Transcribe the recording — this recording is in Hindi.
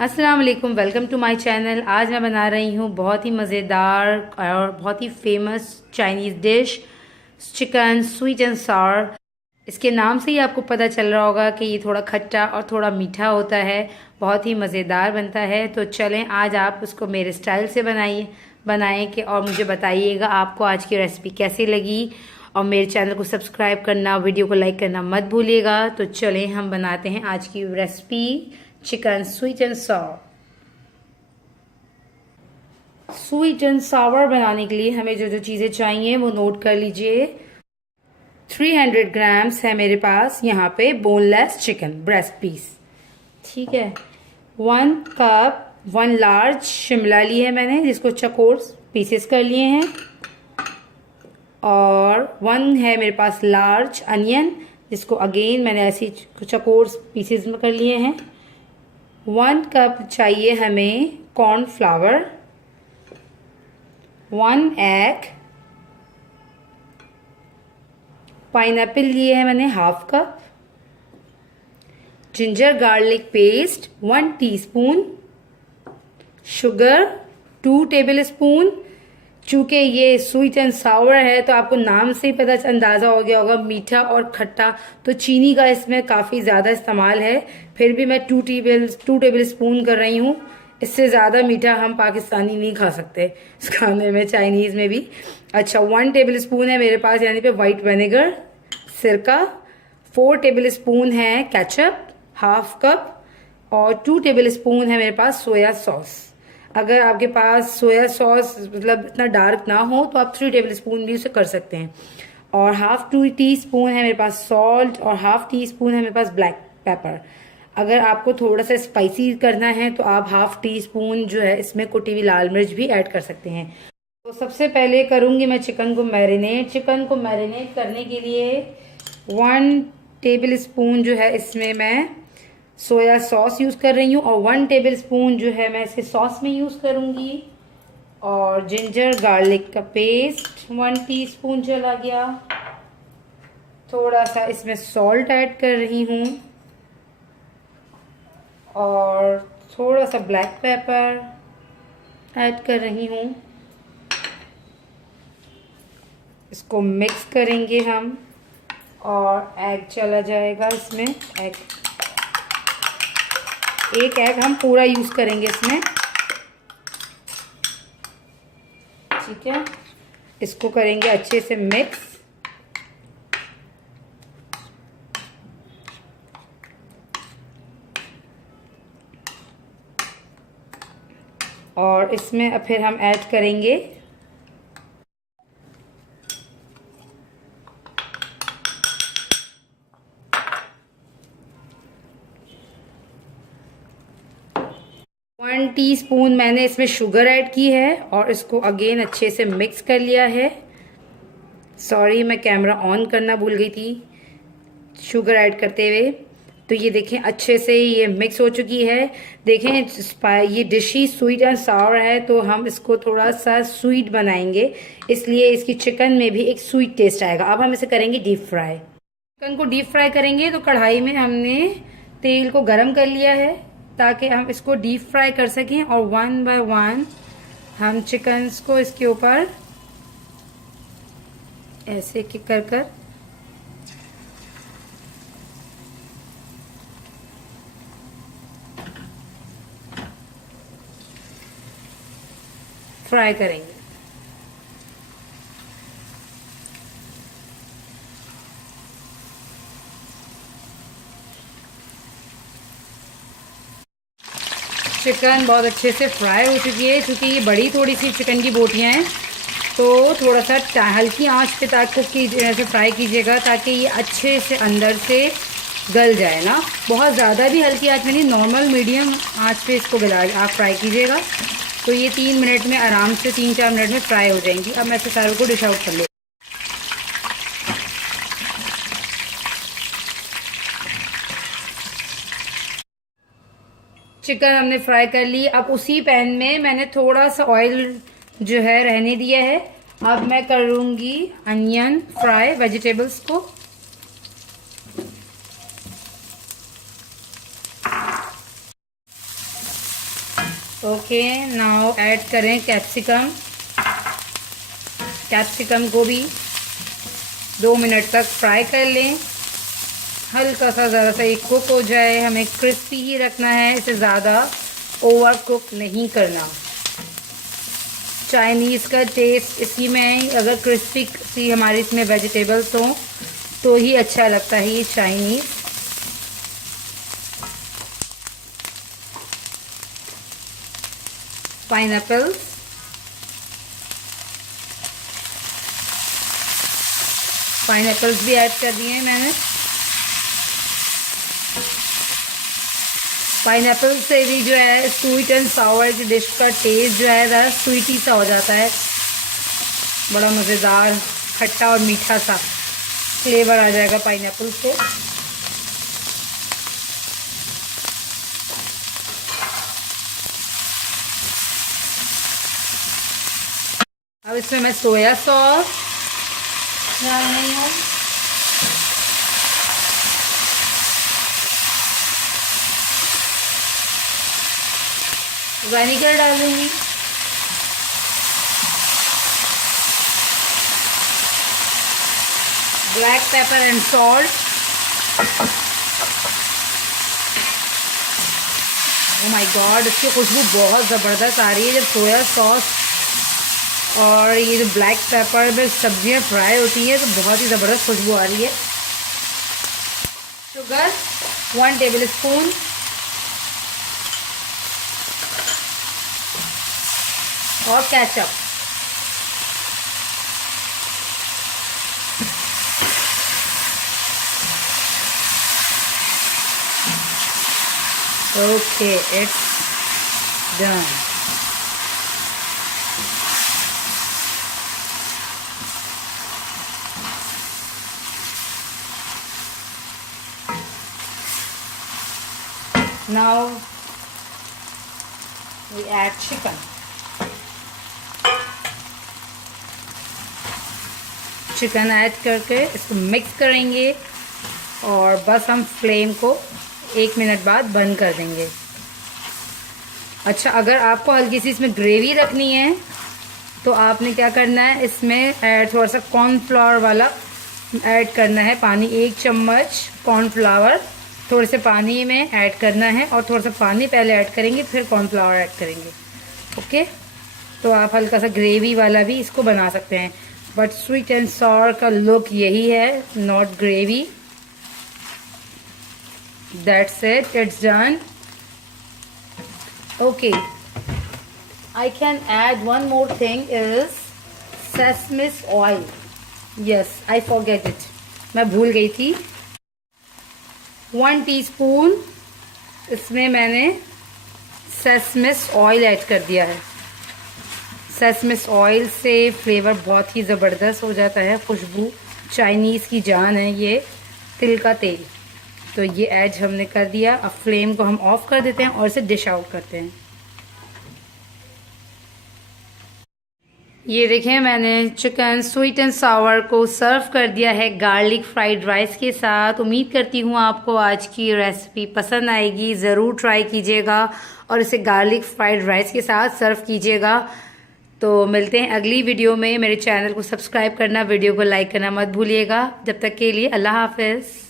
अस्सलाम वालेकुम, वेलकम टू माय चैनल। आज मैं बना रही हूँ बहुत ही मज़ेदार और बहुत ही famous Chinese dish, chicken sweet and sour. इसके नाम से ही आपको पता चल रहा होगा कि ये थोड़ा खट्टा और थोड़ा मीठा होता है, बहुत ही मज़ेदार बनता है। तो चलें आज आप उसको मेरे स्टाइल से बनाएं कि और मुझे बताइएगा आपको आज की रेसिपी कैसी लगी। और मेरे चैनल को सब्सक्राइब करना, वीडियो को लाइक करना मत भूलिएगा। तो चलें हम बनाते हैं आज की recipe, chicken sweet and Sawar. Sweet and सावर बनाने के लिए हमें जो जो चीज़ें चाहिए वो नोट कर लीजिए। 300 ग्राम्स है मेरे पास यहाँ पे बोनलेस चिकन ब्रेस्ट पीस, ठीक है। 1 कप 1 लार्ज शिमला ली है मैंने, जिसको चकोर पीसेस कर लिए हैं। और 1 है मेरे पास लार्ज अनियन, जिसको अगेन मैंने ऐसी चकोर पीसेस में कर लिए हैं। 1 कप चाहिए हमें कॉर्नफ्लावर। 1 एग। पाइनएप्पल लिए है मैंने half cup. Ginger garlic paste 1 teaspoon. Sugar 2 table spoon. चूंकि ये स्वीट एंड सावर है तो आपको नाम से ही पता अंदाजा हो गया होगा मीठा और खट्टा, तो चीनी का इसमें काफ़ी ज़्यादा इस्तेमाल है। फिर भी मैं 2 टेबल स्पून कर रही हूँ। इससे ज़्यादा मीठा हम पाकिस्तानी नहीं खा सकते इस खाने में, चाइनीज़ में भी। अच्छा, 1 टेबल स्पून है मेरे पास यानी पे वाइट विनेगर, सिरका। 4 टेबल स्पून है केचप हाफ कप। और 2 टेबल स्पून है मेरे पास सोया सॉस। अगर आपके पास सोया सॉस मतलब इतना डार्क ना हो तो आप 3 टेबल स्पून भी उसे कर सकते हैं। और हाफ 2 टी-स्पून है मेरे पास सॉल्ट और हाफ टी-स्पून है मेरे पास ब्लैक पेपर। अगर आपको थोड़ा सा स्पाइसी करना है तो आप हाफ टी-स्पून जो है इसमें कुटी हुई लाल मिर्च भी ऐड कर सकते हैं। तो सबसे पहले करूंगी मैं चिकन को मैरिनेट। चिकन को मैरिनेट करने के लिए 1 टेबल स्पून जो है इसमें मैं सोया सॉस यूज़ कर रही हूँ और 1 टेबल स्पून जो है मैं इसे सॉस में यूज़ करूँगी। और जिंजर गार्लिक का पेस्ट 1 टीस्पून चला गया। थोड़ा सा इसमें सॉल्ट ऐड कर रही हूँ और थोड़ा सा ब्लैक पेपर ऐड कर रही हूँ। इसको मिक्स करेंगे हम और एग चला जाएगा इसमें। एक एग हम पूरा यूज़ करेंगे इसमें, ठीक है। इसको करेंगे अच्छे से मिक्स। और इसमें फिर हम ऐड करेंगे वन टीस्पून मैंने इसमें शुगर ऐड की है और इसको अगेन अच्छे से मिक्स कर लिया है। सॉरी, मैं कैमरा ऑन करना भूल गई थी शुगर ऐड करते हुए। तो ये देखें अच्छे से ये मिक्स हो चुकी है। देखें ये डिश ही स्वीट एंड सावर है तो हम इसको थोड़ा सा स्वीट बनाएंगे, इसलिए इसकी चिकन में भी एक स्वीट टेस्ट आएगा। अब हम इसे करेंगे डीप फ्राई। चिकन को डीप फ्राई करेंगे तो कढ़ाई में हमने तेल को गरम कर लिया है ताकि हम इसको डीप फ्राई कर सकें। और 1 बाय 1 हम चिकन को इसके ऊपर ऐसे कर कर फ्राई करेंगे। चिकन बहुत अच्छे से फ्राई हो चुकी है। क्योंकि ये बड़ी थोड़ी सी चिकन की बोटियां हैं तो थोड़ा सा हल्की आंच पे ताकि कुक कीजिए, ऐसे फ्राई कीजिएगा ताकि ये अच्छे से अंदर से गल जाए ना। बहुत ज़्यादा भी हल्की आंच में नहीं, नॉर्मल मीडियम आंच पे इसको गला आप फ्राई कीजिएगा। तो ये 3 मिनट में आराम से 3-4 मिनट में फ्राई हो जाएंगी। अब मैं इसे सारे को डिश आउट कर ले। चिकन हमने फ्राई कर ली। अब उसी पैन में मैंने थोड़ा सा ऑयल जो है रहने दिया है। अब मैं करूँगी अनियन फ्राई, वेजिटेबल्स को। ओके, नाउ ऐड करें कैप्सिकम। कैप्सिकम को भी 2 मिनट तक फ्राई कर लें। हल्का सा ज़रा सा एक कुक हो जाए, हमें क्रिस्पी ही रखना है, इसे ज़्यादा ओवर कुक नहीं करना। चाइनीज़ का टेस्ट इसी में है, अगर क्रिस्पी सी हमारी इसमें वेजिटेबल्स हों तो ही अच्छा लगता है ये चाइनीज़। पाइनएप्पल्स, पाइनएप्पल्स भी ऐड कर दिए हैं मैंने। पाइनएप्पल से भी जो है स्वीट एंड सावर की डिश का टेस्ट जो है ज़रा स्वीटी सा हो जाता है, बड़ा मज़ेदार खट्टा और मीठा सा फ्लेवर आ जाएगा पाइनएप्पल से। अब इसमें मैं सोया सॉस डाल रही हूँ। विनेगर डालूंगी। Black pepper and salt. Oh my God, इसकी खुशबू बहुत ज़बरदस्त आ रही है जब सोया सॉस और ये जो ब्लैक पेपर में सब्जियां फ्राई होती हैं तो बहुत ही ज़बरदस्त खुशबू आ रही है। Sugar 1 tablespoon. और ketchup. Okay, it's done. Now we add chicken. Chicken add करके इसको मिक्स करेंगे और बस हम फ्लेम को 1 मिनट बाद बंद कर देंगे। अच्छा, अगर आपको हल्की सी इसमें ग्रेवी रखनी है तो आपने क्या करना है, इसमें थोड़ा सा कॉर्नफ्लावर वाला ऐड करना है। पानी 1 चम्मच कॉर्नफ्लावर थोड़े से पानी में ऐड करना है और थोड़ा सा पानी पहले ऐड करेंगे फिर कॉर्नफ्लावर ऐड करेंगे। ओके, तो आप हल्का सा ग्रेवी वाला भी इसको बना सकते हैं, बट स्वीट एंड सॉर का लुक यही है, not gravy. That's it, it's done. Okay, I can add one more thing is sesame oil. Yes, I forget it, मैं भूल गई थी। 1 टीस्पून इसमें मैंने सेसमी ऑयल ऐड कर दिया है। सेसमी ऑयल से फ्लेवर बहुत ही ज़बरदस्त हो जाता है, खुशबू चाइनीज़ की जान है ये, तिल का तेल। तो ये ऐड हमने कर दिया। अब फ्लेम को हम ऑफ कर देते हैं और इसे डिश आउट करते हैं। ये देखें, मैंने चिकन स्वीट एंड सावर को सर्व कर दिया है गार्लिक फ्राइड राइस के साथ। उम्मीद करती हूँ आपको आज की रेसिपी पसंद आएगी, ज़रूर ट्राई कीजिएगा और इसे गार्लिक फ्राइड राइस के साथ सर्व कीजिएगा। तो मिलते हैं अगली वीडियो में। मेरे चैनल को सब्सक्राइब करना, वीडियो को लाइक करना मत भूलिएगा। जब तक के लिए अल्लाह हाफिज़।